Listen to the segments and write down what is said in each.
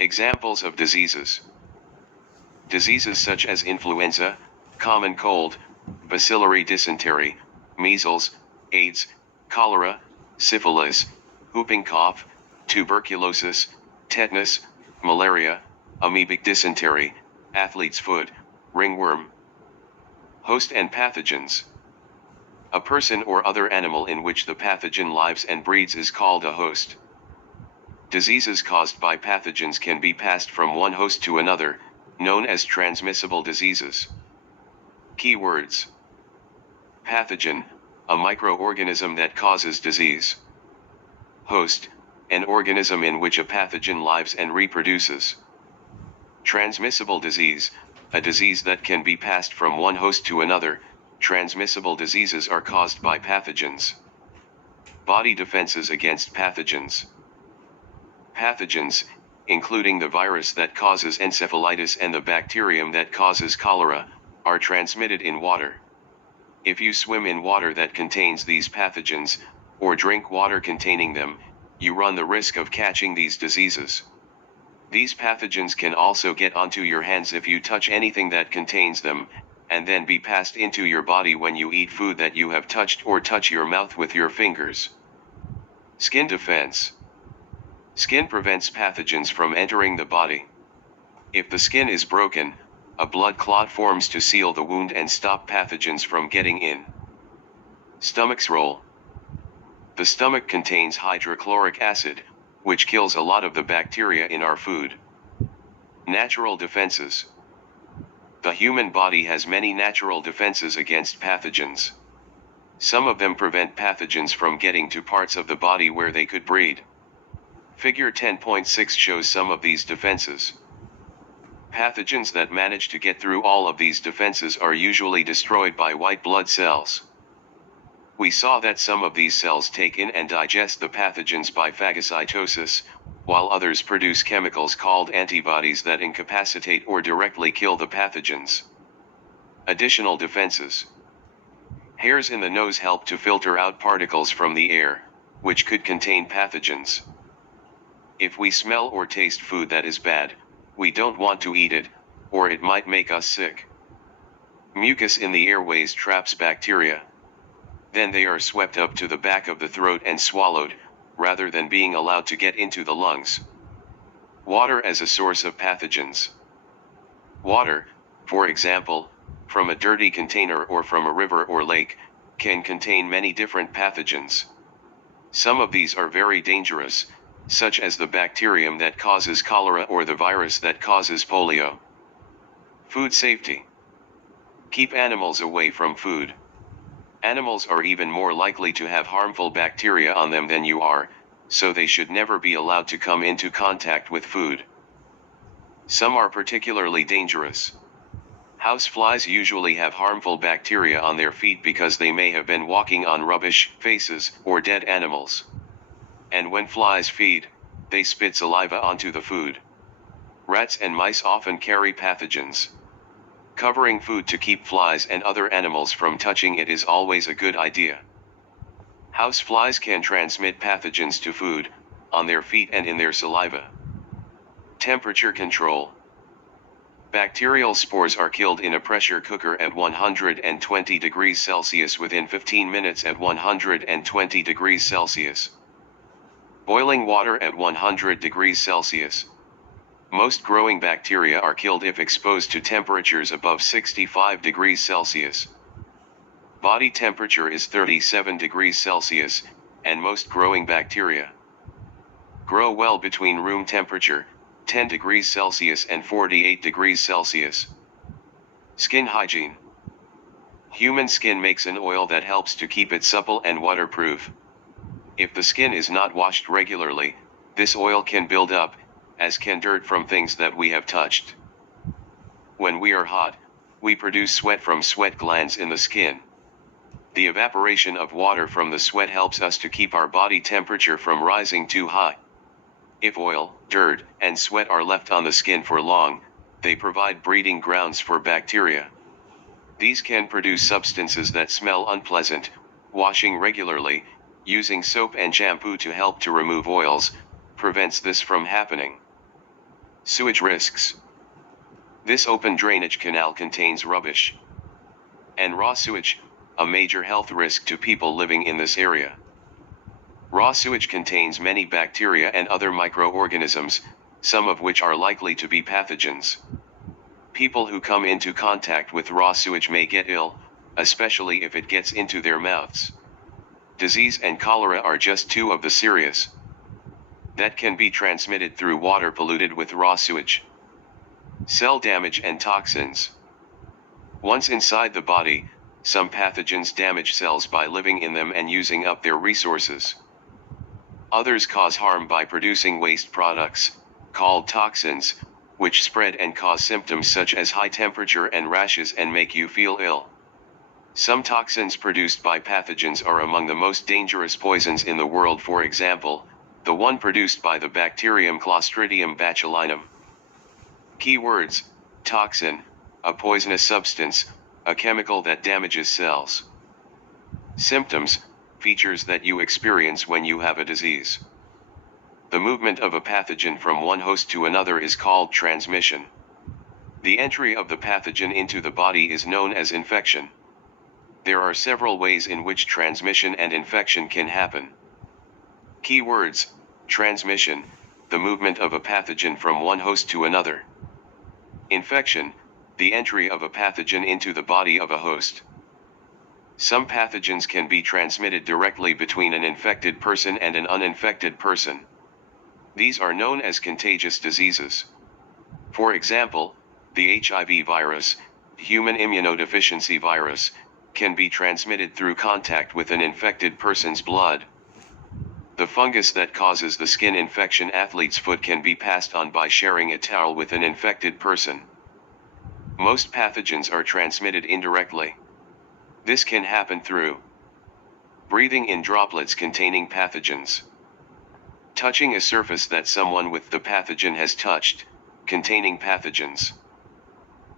Examples of diseases. Diseases such as influenza, common cold, bacillary dysentery, measles, AIDS, cholera, syphilis, whooping cough, tuberculosis, tetanus, malaria, amoebic dysentery, athlete's foot, ringworm. Host and pathogens. A person or other animal in which the pathogen lives and breeds is called a host. Diseases caused by pathogens can be passed from one host to another, known as transmissible diseases. Keywords. Pathogen, a microorganism that causes disease. Host, an organism in which a pathogen lives and reproduces. Transmissible disease, a disease that can be passed from one host to another. Transmissible diseases are caused by pathogens. Body defenses against pathogens. Pathogens, including the virus that causes encephalitis and the bacterium that causes cholera, are transmitted in water. If you swim in water that contains these pathogens, or drink water containing them, you run the risk of catching these diseases. These pathogens can also get onto your hands if you touch anything that contains them, and then be passed into your body when you eat food that you have touched or touch your mouth with your fingers. Skin defense. Skin prevents pathogens from entering the body. If the skin is broken, a blood clot forms to seal the wound and stop pathogens from getting in. Stomach's role. The stomach contains hydrochloric acid, which kills a lot of the bacteria in our food. Natural defenses. The human body has many natural defenses against pathogens. Some of them prevent pathogens from getting to parts of the body where they could breed. Figure 10.6 shows some of these defenses. Pathogens that manage to get through all of these defenses are usually destroyed by white blood cells. We saw that some of these cells take in and digest the pathogens by phagocytosis, while others produce chemicals called antibodies that incapacitate or directly kill the pathogens. Additional defenses. Hairs in the nose help to filter out particles from the air, which could contain pathogens. If we smell or taste food that is bad, we don't want to eat it, or it might make us sick. Mucus in the airways traps bacteria. Then they are swept up to the back of the throat and swallowed, rather than being allowed to get into the lungs. Water as a source of pathogens. Water, for example, from a dirty container or from a river or lake, can contain many different pathogens. Some of these are very dangerous, such as the bacterium that causes cholera or the virus that causes polio. Food safety. Keep animals away from food. Animals are even more likely to have harmful bacteria on them than you are, so they should never be allowed to come into contact with food. Some are particularly dangerous. Houseflies usually have harmful bacteria on their feet because they may have been walking on rubbish, faces, or dead animals. And when flies feed, they spit saliva onto the food. Rats and mice often carry pathogens. Covering food to keep flies and other animals from touching it is always a good idea. Houseflies can transmit pathogens to food, on their feet and in their saliva. Temperature control. Bacterial spores are killed in a pressure cooker at 120 degrees Celsius within 15 minutes at 120 degrees Celsius. Boiling water at 100 degrees Celsius. Most growing bacteria are killed if exposed to temperatures above 65 degrees Celsius. Body temperature is 37 degrees Celsius, and most growing bacteria grow well between room temperature, 10 degrees Celsius and 48 degrees Celsius. Skin hygiene. Human skin makes an oil that helps to keep it supple and waterproof. If the skin is not washed regularly, this oil can build up, as can dirt from things that we have touched. When we are hot, we produce sweat from sweat glands in the skin. The evaporation of water from the sweat helps us to keep our body temperature from rising too high. If oil, dirt, and sweat are left on the skin for long, they provide breeding grounds for bacteria. These can produce substances that smell unpleasant. Washing regularly, using soap and shampoo to help to remove oils, prevents this from happening. Sewage risks. This open drainage canal contains rubbish and raw sewage, a major health risk to people living in this area. Raw sewage contains many bacteria and other microorganisms, some of which are likely to be pathogens. People who come into contact with raw sewage may get ill, especially if it gets into their mouths. Disease and cholera are just two of the serious that can be transmitted through water polluted with raw sewage. Cell damage and toxins. Once inside the body, some pathogens damage cells by living in them and using up their resources. Others cause harm by producing waste products, called toxins, which spread and cause symptoms such as high temperature and rashes and make you feel ill. Some toxins produced by pathogens are among the most dangerous poisons in the world. For example, the one produced by the bacterium Clostridium botulinum. Keywords: toxin, a poisonous substance, a chemical that damages cells. Symptoms, features that you experience when you have a disease. The movement of a pathogen from one host to another is called transmission. The entry of the pathogen into the body is known as infection. There are several ways in which transmission and infection can happen. Keywords: transmission, the movement of a pathogen from one host to another. Infection, the entry of a pathogen into the body of a host. Some pathogens can be transmitted directly between an infected person and an uninfected person. These are known as contagious diseases. For example, the HIV virus, human immunodeficiency virus, can be transmitted through contact with an infected person's blood. The fungus that causes the skin infection athlete's foot can be passed on by sharing a towel with an infected person. Most pathogens are transmitted indirectly. This can happen through breathing in droplets containing pathogens, touching a surface that someone with the pathogen has touched, containing pathogens,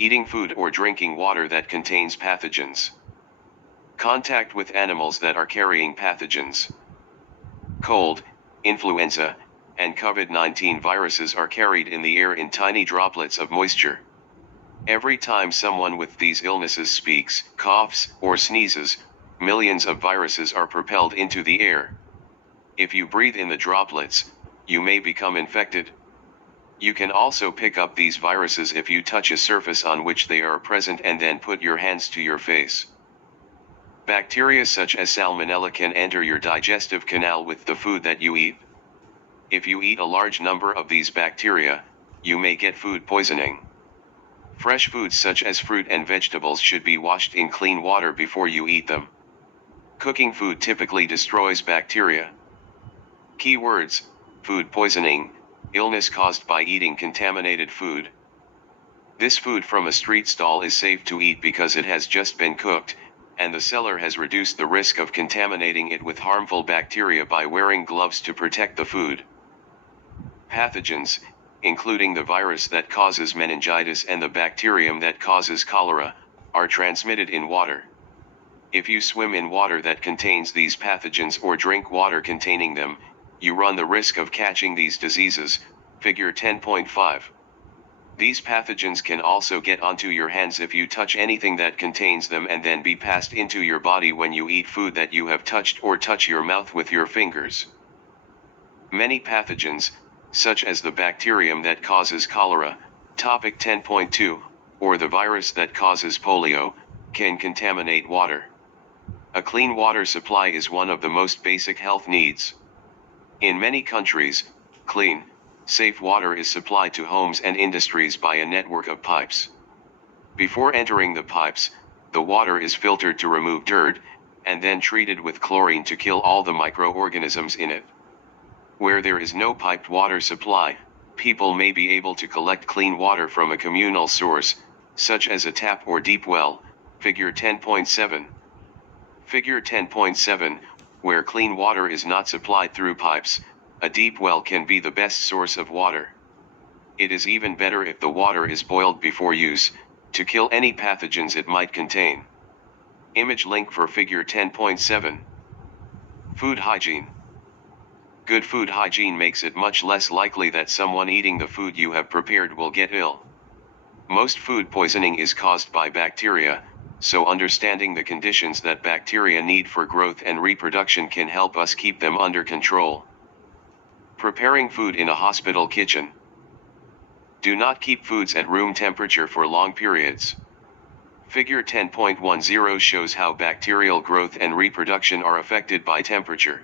eating food or drinking water that contains pathogens, contact with animals that are carrying pathogens. Cold, influenza, and COVID-19 viruses are carried in the air in tiny droplets of moisture. Every time someone with these illnesses speaks, coughs, or sneezes, millions of viruses are propelled into the air. If you breathe in the droplets, you may become infected. You can also pick up these viruses if you touch a surface on which they are present and then put your hands to your face. Bacteria such as Salmonella can enter your digestive canal with the food that you eat. If you eat a large number of these bacteria, you may get food poisoning. Fresh foods such as fruit and vegetables should be washed in clean water before you eat them. Cooking food typically destroys bacteria. Keywords: food poisoning, illness caused by eating contaminated food. This food from a street stall is safe to eat because it has just been cooked, and the seller has reduced the risk of contaminating it with harmful bacteria by wearing gloves to protect the food. Pathogens, including the virus that causes meningitis and the bacterium that causes cholera, are transmitted in water. If you swim in water that contains these pathogens or drink water containing them, you run the risk of catching these diseases. Figure 10.5. These pathogens can also get onto your hands if you touch anything that contains them and then be passed into your body when you eat food that you have touched or touch your mouth with your fingers. Many pathogens, such as the bacterium that causes cholera, topic 10.2, or the virus that causes polio, can contaminate water. A clean water supply is one of the most basic health needs. In many countries, clean, safe water is supplied to homes and industries by a network of pipes. Before entering the pipes, the water is filtered to remove dirt, and then treated with chlorine to kill all the microorganisms in it. Where there is no piped water supply, people may be able to collect clean water from a communal source, such as a tap or deep well. Figure 10.7. Figure 10.7, where clean water is not supplied through pipes, a deep well can be the best source of water. It is even better if the water is boiled before use, to kill any pathogens it might contain. Image link for figure 10.7. Food hygiene. Good food hygiene makes it much less likely that someone eating the food you have prepared will get ill. Most food poisoning is caused by bacteria, so understanding the conditions that bacteria need for growth and reproduction can help us keep them under control. Preparing food in a hospital kitchen. Do not keep foods at room temperature for long periods. Figure 10.10 shows how bacterial growth and reproduction are affected by temperature.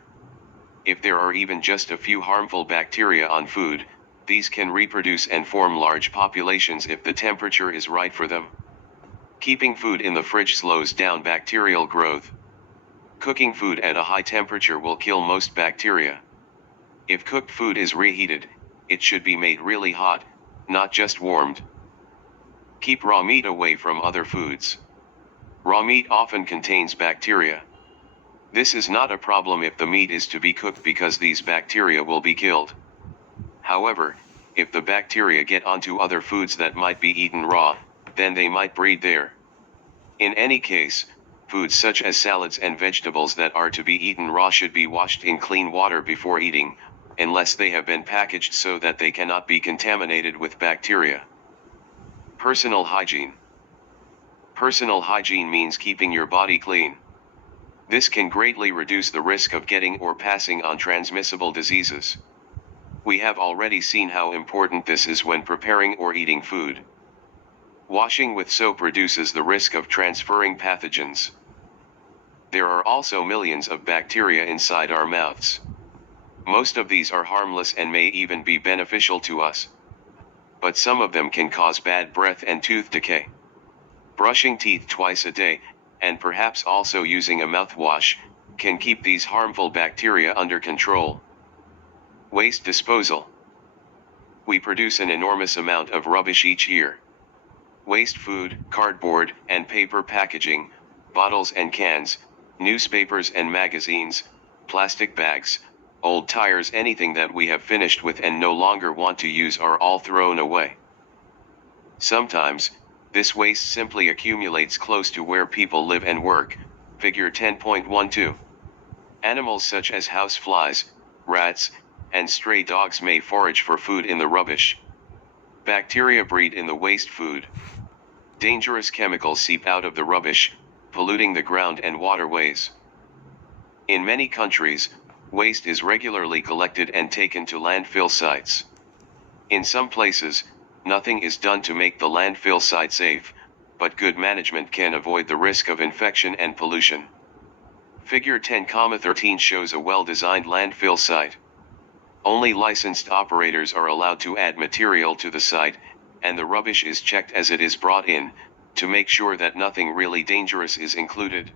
If there are even just a few harmful bacteria on food, these can reproduce and form large populations if the temperature is right for them. Keeping food in the fridge slows down bacterial growth. Cooking food at a high temperature will kill most bacteria. If cooked food is reheated, it should be made really hot, not just warmed. Keep raw meat away from other foods. Raw meat often contains bacteria. This is not a problem if the meat is to be cooked because these bacteria will be killed. However, if the bacteria get onto other foods that might be eaten raw, then they might breed there. In any case, foods such as salads and vegetables that are to be eaten raw should be washed in clean water before eating, unless they have been packaged so that they cannot be contaminated with bacteria. Personal hygiene. Personal hygiene means keeping your body clean. This can greatly reduce the risk of getting or passing on transmissible diseases. We have already seen how important this is when preparing or eating food. Washing with soap reduces the risk of transferring pathogens. There are also millions of bacteria inside our mouths. Most of these are harmless and may even be beneficial to us. But some of them can cause bad breath and tooth decay. Brushing teeth twice a day, and perhaps also using a mouthwash, can keep these harmful bacteria under control. Waste disposal. We produce an enormous amount of rubbish each year. Waste food, cardboard and paper packaging, bottles and cans, newspapers and magazines, plastic bags, old tires, anything that we have finished with and no longer want to use are all thrown away. Sometimes, this waste simply accumulates close to where people live and work, figure 10.12. Animals such as houseflies, rats, and stray dogs may forage for food in the rubbish. Bacteria breed in the waste food. Dangerous chemicals seep out of the rubbish, polluting the ground and waterways. In many countries, waste is regularly collected and taken to landfill sites. In some places, nothing is done to make the landfill site safe, but good management can avoid the risk of infection and pollution. Figure 10,13 shows a well-designed landfill site. Only licensed operators are allowed to add material to the site, and the rubbish is checked as it is brought in, to make sure that nothing really dangerous is included.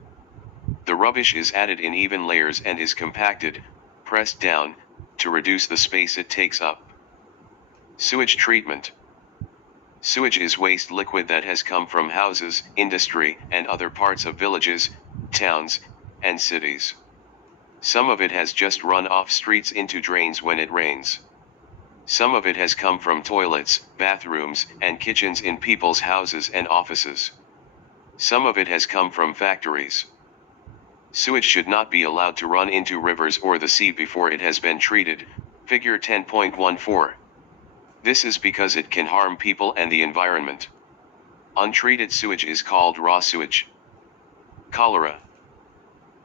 The rubbish is added in even layers and is compacted, pressed down, to reduce the space it takes up. Sewage treatment. Sewage is waste liquid that has come from houses, industry, and other parts of villages, towns, and cities. Some of it has just run off streets into drains when it rains. Some of it has come from toilets, bathrooms, and kitchens in people's houses and offices. Some of it has come from factories. Sewage should not be allowed to run into rivers or the sea before it has been treated, figure 10.14. This is because it can harm people and the environment. Untreated sewage is called raw sewage. Cholera.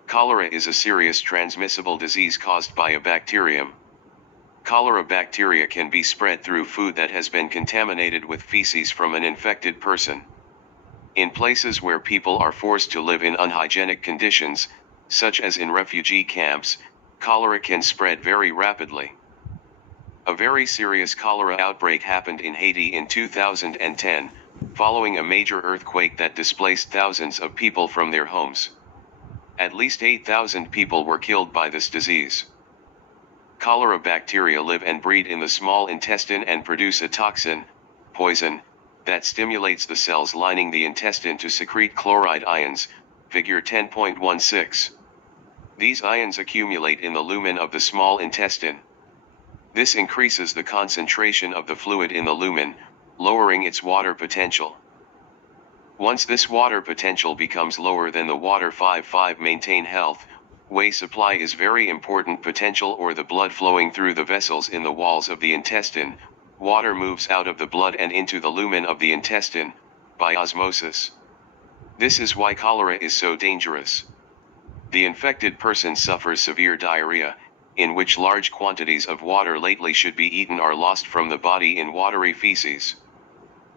Cholera is a serious transmissible disease caused by a bacterium. Cholera bacteria can be spread through food that has been contaminated with feces from an infected person. In places where people are forced to live in unhygienic conditions, such as in refugee camps, cholera can spread very rapidly. A very serious cholera outbreak happened in Haiti in 2010, following a major earthquake that displaced thousands of people from their homes. At least 8,000 people were killed by this disease. Cholera bacteria live and breed in the small intestine and produce a toxin, poison, that stimulates the cells lining the intestine to secrete chloride ions, figure 10.16. These ions accumulate in the lumen of the small intestine. This increases the concentration of the fluid in the lumen, lowering its water potential. Once this water potential becomes lower than the water 5,5 maintain health, Way supply is very important. Potential, or the blood flowing through the vessels in the walls of the intestine. Water moves out of the blood and into the lumen of the intestine, by osmosis. This is why cholera is so dangerous. The infected person suffers severe diarrhea, in which large quantities of water lately should be eaten are lost from the body in watery feces.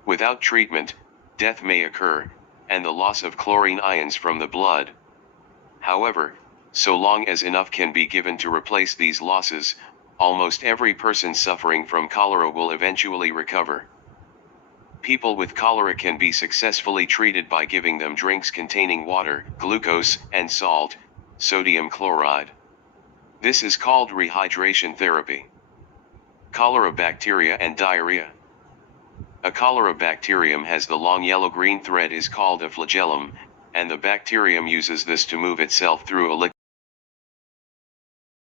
Without treatment, death may occur, and the loss of chlorine ions from the blood. However, so long as enough can be given to replace these losses, almost every person suffering from cholera will eventually recover. People with cholera can be successfully treated by giving them drinks containing water, glucose, and salt, sodium chloride. This is called rehydration therapy. Cholera bacteria and diarrhea. A cholera bacterium has the long yellow-green thread is called a flagellum, and the bacterium uses this to move itself through a liquid.